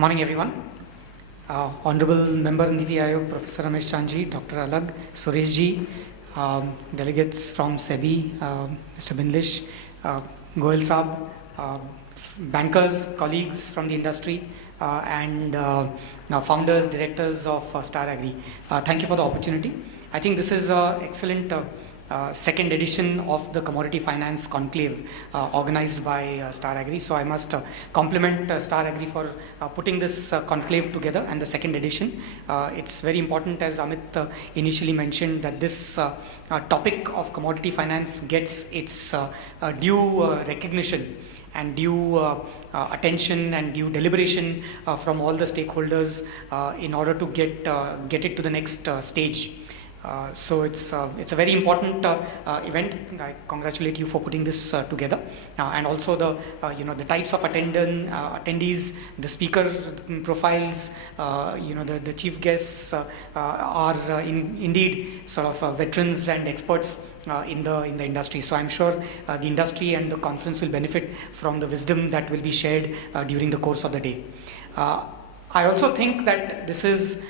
Morning, everyone. Honorable Member Niti Aayog, Professor Ramesh Chandji, Dr. Alag, Suresh ji, delegates from SEBI, Mr. Bindish, Goel Saab, bankers, colleagues from the industry, and now founders, directors of Star Agri. Thank you for the opportunity. I think this is an excellent second edition of the Commodity Finance Conclave organized by Star Agri. So I must compliment Star Agri for putting this conclave together and the second edition. It's very important, as Amit initially mentioned, that this topic of commodity finance gets its due recognition and due attention and due deliberation from all the stakeholders in order to get it to the next stage. So it's a very important event. I congratulate you for putting this together, and also the types of attendees, the speaker profiles, the chief guests are indeed sort of veterans and experts in the industry. So I'm sure the industry and the conference will benefit from the wisdom that will be shared during the course of the day. I also think that this is,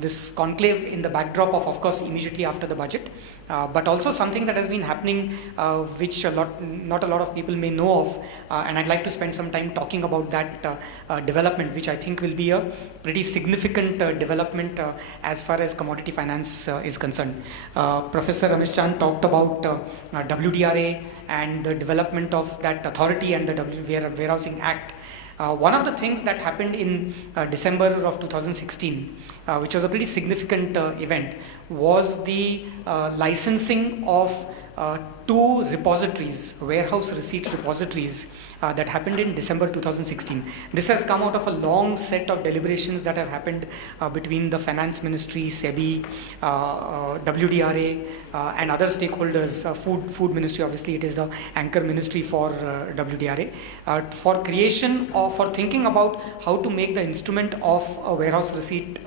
this conclave in the backdrop of course, immediately after the budget, but also something that has been happening, which not a lot of people may know of, and I'd like to spend some time talking about that development, which I think will be a pretty significant development as far as commodity finance is concerned. Professor Ramesh Chand talked about WDRA and the development of that authority and the Warehousing Act. One of the things that happened in December of 2016, which was a pretty significant event, was the licensing of two repositories, warehouse receipt repositories, that happened in December 2016. This has come out of a long set of deliberations that have happened between the Finance Ministry, SEBI, WDRA, and other stakeholders. Food Ministry, obviously, it is the anchor ministry for WDRA, for thinking about how to make the instrument of a warehouse receipt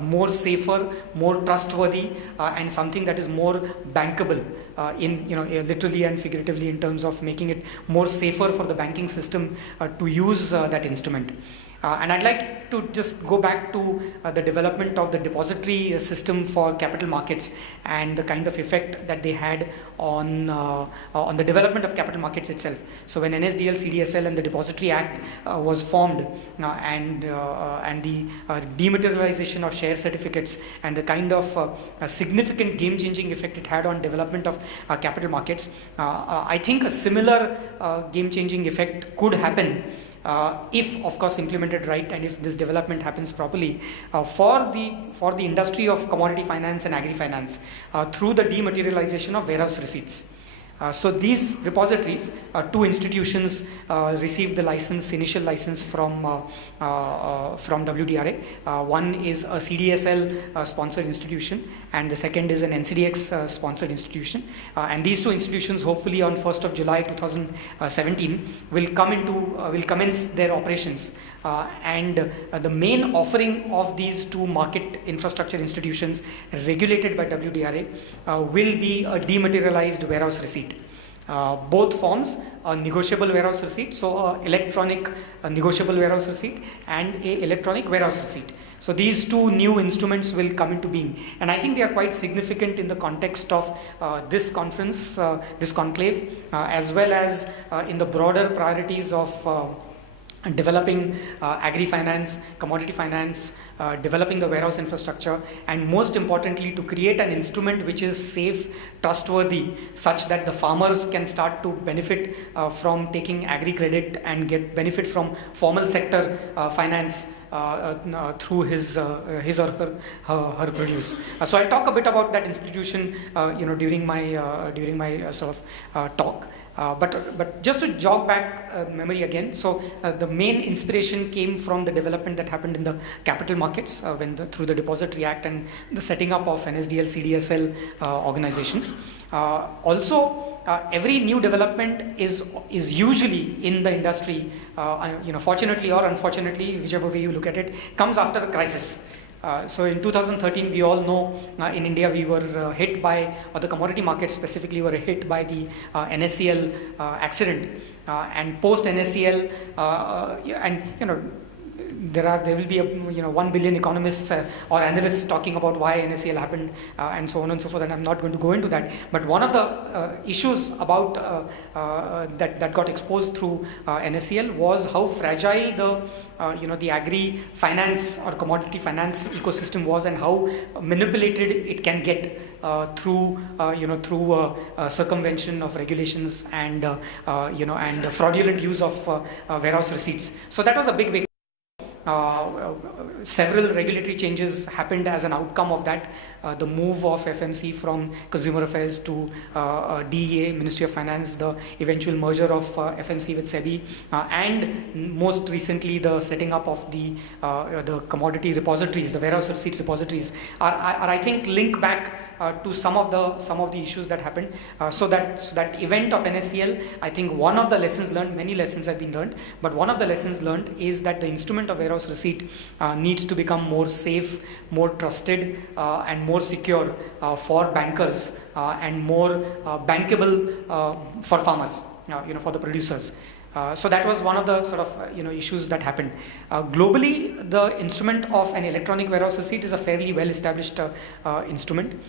more safer, more trustworthy, and something that is more bankable, literally and figuratively, in terms of making it more safer for the banking system to use that instrument. And I'd like to just go back to the development of the depository system for capital markets and the kind of effect that they had on the development of capital markets itself. So when NSDL, CDSL and the Depository Act was formed, and the dematerialization of share certificates and the kind of significant game-changing effect it had on development of capital markets, I think a similar game-changing effect could happen if, of course, implemented right, and if this development happens properly for the industry of commodity finance and agri-finance through the dematerialization of warehouse receipts. So these repositories, two institutions received the initial license from WDRA. One is a CDSL sponsored institution, and the second is an NCDEX sponsored institution. And these two institutions, hopefully on 1st of July 2017, will commence their operations. And the main offering of these two market infrastructure institutions regulated by WDRA will be a dematerialized warehouse receipt. Both forms, a negotiable warehouse receipt, so electronic negotiable warehouse receipt and a electronic warehouse receipt. So these two new instruments will come into being, and I think they are quite significant in the context of this conference, this conclave, as well as in the broader priorities of developing agri-finance, commodity finance, developing the warehouse infrastructure, and most importantly to create an instrument which is safe, trustworthy, such that the farmers can start to benefit from taking agri credit and get benefit from formal sector finance through his or her produce. So I'll talk a bit about that institution during my sort of talk. But just to jog back memory again, so the main inspiration came from the development that happened in the capital markets through the Depository Act and the setting up of NSDL, CDSL organizations. Also, every new development is usually in the industry, fortunately or unfortunately, whichever way you look at it, comes after a crisis. So in 2013, we all know in India we were hit by, or the commodity markets specifically were hit by the NSCL accident. And post NSCL, and there will be 1 billion economists or analysts talking about why NSCL happened and so on and so forth, and I'm not going to go into that. But one of the issues about that got exposed through NSCL was how fragile the agri finance or commodity finance ecosystem was, and how manipulated it can get through circumvention of regulations and fraudulent use of warehouse receipts. So that was a big several regulatory changes happened as an outcome of that. The move of FMC from Consumer Affairs to DEA, Ministry of Finance, the eventual merger of FMC with SEBI, and most recently the setting up of the commodity repositories, the warehouse receipt repositories, are I think link back to some of the issues that happened. So that event of NSCL, I think one of the lessons learned, many lessons have been learned, but one of the lessons learned is that the instrument of warehouse receipt needs to become more safe, more trusted, and more secure for bankers, and more bankable for farmers, for the producers. So that was one of the sort of issues that happened. Globally, the instrument of an electronic warehouse receipt is a fairly well established instrument.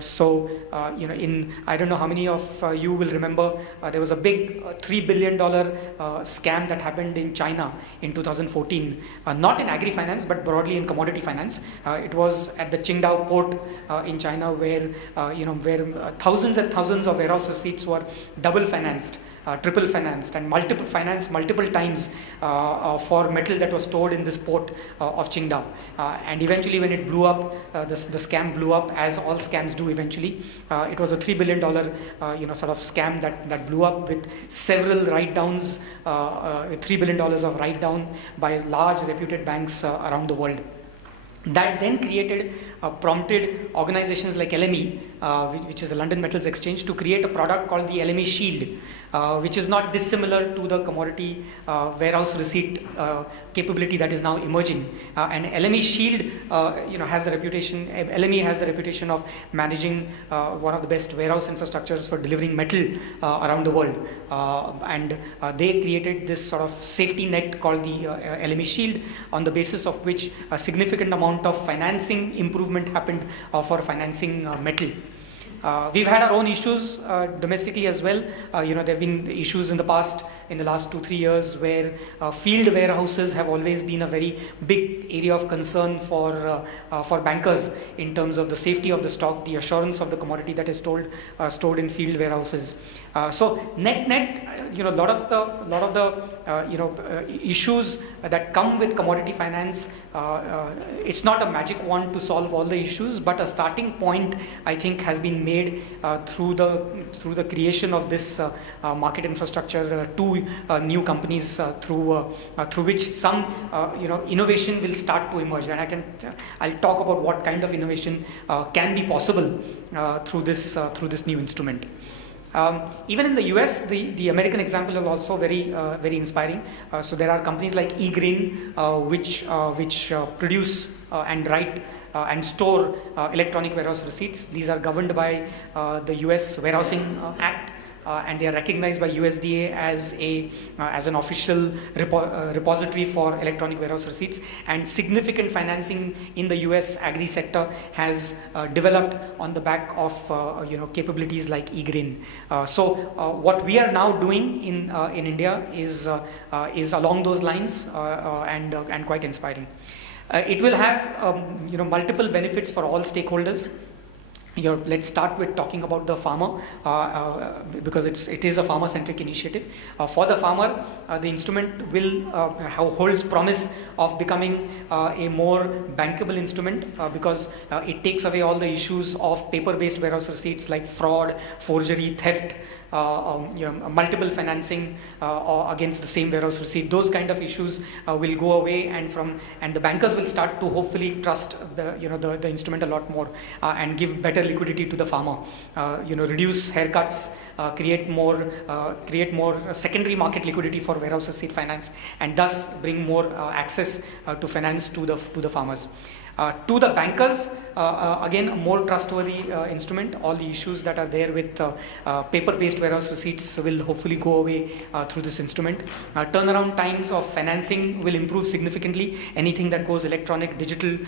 So in, I don't know how many of you will remember, there was a big $3 billion scam that happened in China in 2014, not in agri-finance but broadly in commodity finance. It was at the Qingdao port in China, where thousands and thousands of warehouse receipts were double financed, triple financed, and multiple times for metal that was stored in this port of Qingdao. And eventually, when it blew up, the scam blew up, as all scams do eventually. It was a $3 billion sort of scam that blew up, with several write-downs, $3 billion of write-down by large reputed banks around the world. That then prompted organizations like LME, which is the London Metals Exchange, to create a product called the LME Shield, which is not dissimilar to the commodity warehouse receipt capability that is now emerging. And LME Shield, has the reputation. LME has the reputation of managing one of the best warehouse infrastructures for delivering metal around the world. And they created this sort of safety net called the LME Shield, on the basis of which a significant amount of financing improvement happened for financing metal. We've had our own issues domestically as well. There have been issues in the last 2-3 years, where field warehouses have always been a very big area of concern for bankers, in terms of the safety of the stock, the assurance of the commodity that is stored in field warehouses. So net, a lot of the issues that come with commodity finance, it's not a magic wand to solve all the issues, but a starting point, I think, has been made through the creation of this market infrastructure to new companies, through which some innovation will start to emerge. And I'll talk about what kind of innovation can be possible through this new instrument. Even in the US, the American example is also very inspiring. So there are companies like eGreen, which produce and write and store electronic warehouse receipts. These are governed by the US Warehousing Act. And they are recognized by USDA as an official repository for electronic warehouse receipts. And significant financing in the US agri sector has developed on the back of capabilities like eGreen. So what we are now doing in India is along those lines, and quite inspiring. It will have multiple benefits for all stakeholders. Let's start with talking about the farmer, because it is a farmer-centric initiative. For the farmer, the instrument holds promise of becoming a more bankable instrument, because it takes away all the issues of paper-based warehouse receipts like fraud, forgery, theft, multiple financing against the same warehouse receipt. Those kind of issues will go away, and the bankers will start to hopefully trust the instrument a lot more, and give better liquidity to the farmer. Reduce haircuts, create more secondary market liquidity for warehouse receipt finance, and thus bring more access to finance to the farmers. To the bankers, again, a more trustworthy instrument. All the issues that are there with paper-based warehouse receipts will hopefully go away through this instrument. Turnaround times of financing will improve significantly. Anything that goes electronic, digital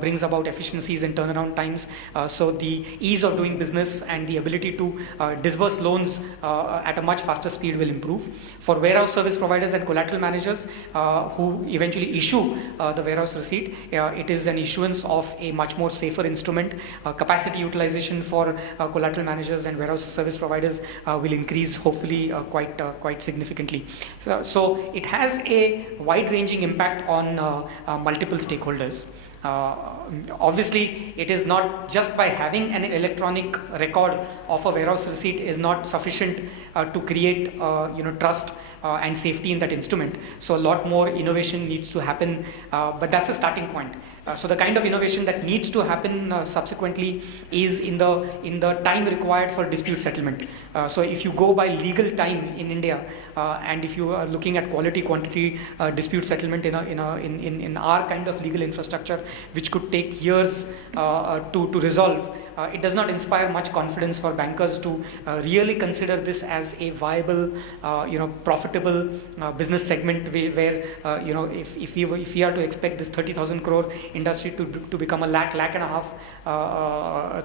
brings about efficiencies in turnaround times. So the ease of doing business and the ability to disburse loans at a much faster speed will improve. For warehouse service providers and collateral managers who eventually issue the warehouse receipt, it is an issuance of a much more safer instrument. Capacity utilization for collateral managers and warehouse service providers will increase hopefully quite significantly. So it has a wide-ranging impact on multiple stakeholders. Obviously, it is not just by having an electronic record of a warehouse receipt is not sufficient to create trust and safety in that instrument. So a lot more innovation needs to happen, but that's a starting point. So the kind of innovation that needs to happen subsequently is in the time required for dispute settlement. So if you go by legal time in India, and if you are looking at quality quantity dispute settlement in our kind of legal infrastructure, which could take years to resolve, it does not inspire much confidence for bankers to really consider this as a viable, profitable business segment where if we are to expect this 30,000 crore industry to become a lakh and a half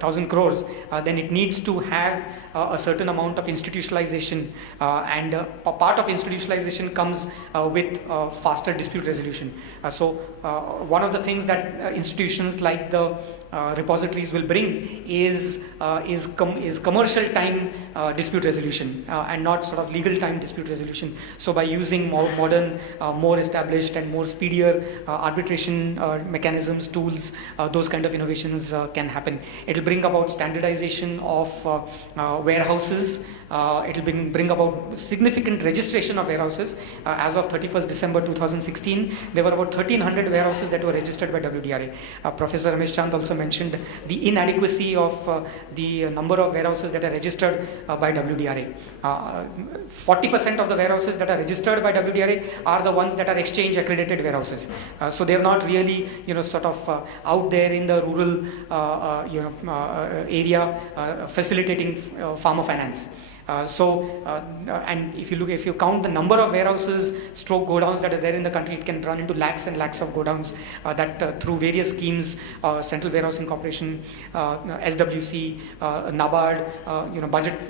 thousand crores, then it needs to have a certain amount of institutionalization, and a part of institutionalization comes with faster dispute resolution. So one of the things that institutions like the repositories will bring is commercial time dispute resolution and not sort of legal time dispute resolution. So by using more modern, more established and more speedier arbitration mechanisms, tools, those kind of innovations can happen. It will bring about standardization of warehouses. It will bring about significant registration of warehouses. As of 31st December 2016, there were about 1,300 warehouses that were registered by WDRA. Professor Ramesh Chand also mentioned the inadequacy of the number of warehouses that are registered by WDRA. 40% of the warehouses that are registered by WDRA are the ones that are exchange accredited warehouses. So they are not really, out there in the rural, area facilitating farmer finance. And if you count the number of warehouses stroke godowns that are there in the country, it can run into lakhs and lakhs of godowns that through various schemes, Central Warehousing Corporation, SWC, NABARD, budget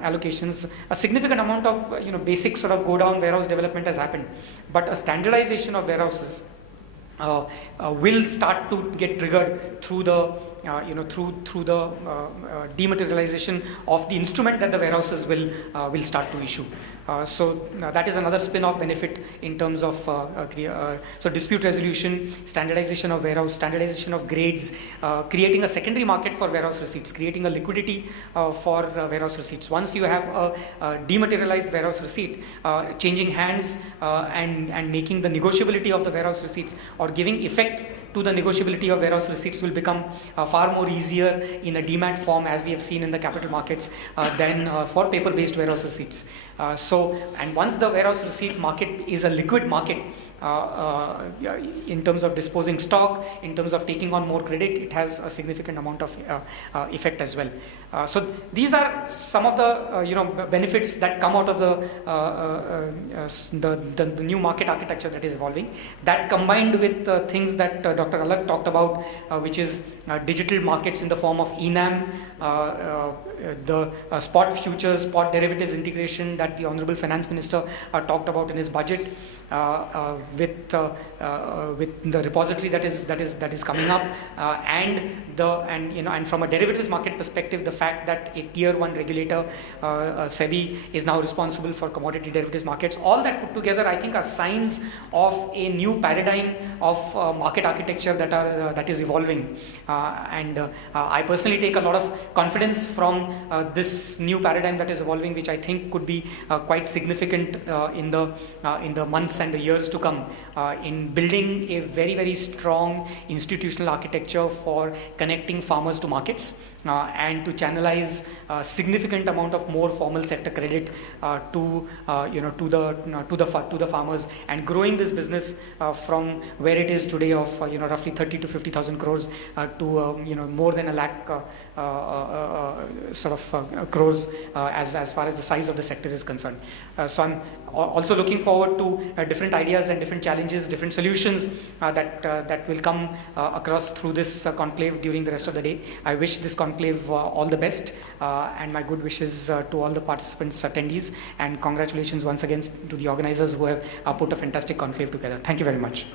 allocations, a significant amount of basic sort of godown warehouse development has happened. But a standardization of warehouses will start to get triggered through the dematerialization of the instrument that the warehouses will start to issue. So that is another spin-off benefit in terms of so dispute resolution, standardization of warehouse, standardization of grades, creating a secondary market for warehouse receipts, creating a liquidity for warehouse receipts. Once you have a dematerialized warehouse receipt, changing hands and making the negotiability of the warehouse receipts or giving effect to the negotiability of warehouse receipts will become far more easier in a demat form, as we have seen in the capital markets, than for paper-based warehouse receipts. And once the warehouse receipt market is a liquid market, in terms of disposing stock, in terms of taking on more credit, it has a significant amount of effect as well. So these are some of the benefits that come out of the new market architecture that is evolving. That combined with things that Dr. Alak talked about, which is digital markets in the form of ENAM, the spot futures, spot derivatives integration that the Honorable Finance Minister talked about in his budget, with the repository that is coming up, and from a derivatives market perspective, the fact that a tier 1 regulator, SEBI, is now responsible for commodity derivatives markets. All that put together, I think, are signs of a new paradigm of market architecture that is evolving. I personally take a lot of confidence from this new paradigm that is evolving, which I think could be quite significant in the months and the years to come. come in building a very, very strong institutional architecture for connecting farmers to markets and to channelize a significant amount of more formal sector credit to the farmers, and growing this business from where it is today of roughly 30 to 50,000 crores to more than a lakh crores as far as the size of the sector is concerned. So I'm also looking forward to different ideas and different challenges, different solutions that will come across through this conclave during the rest of the day. I wish this conclave all the best, and my good wishes to all the participants, attendees, and congratulations once again to the organizers who have put a fantastic conclave together. Thank you very much.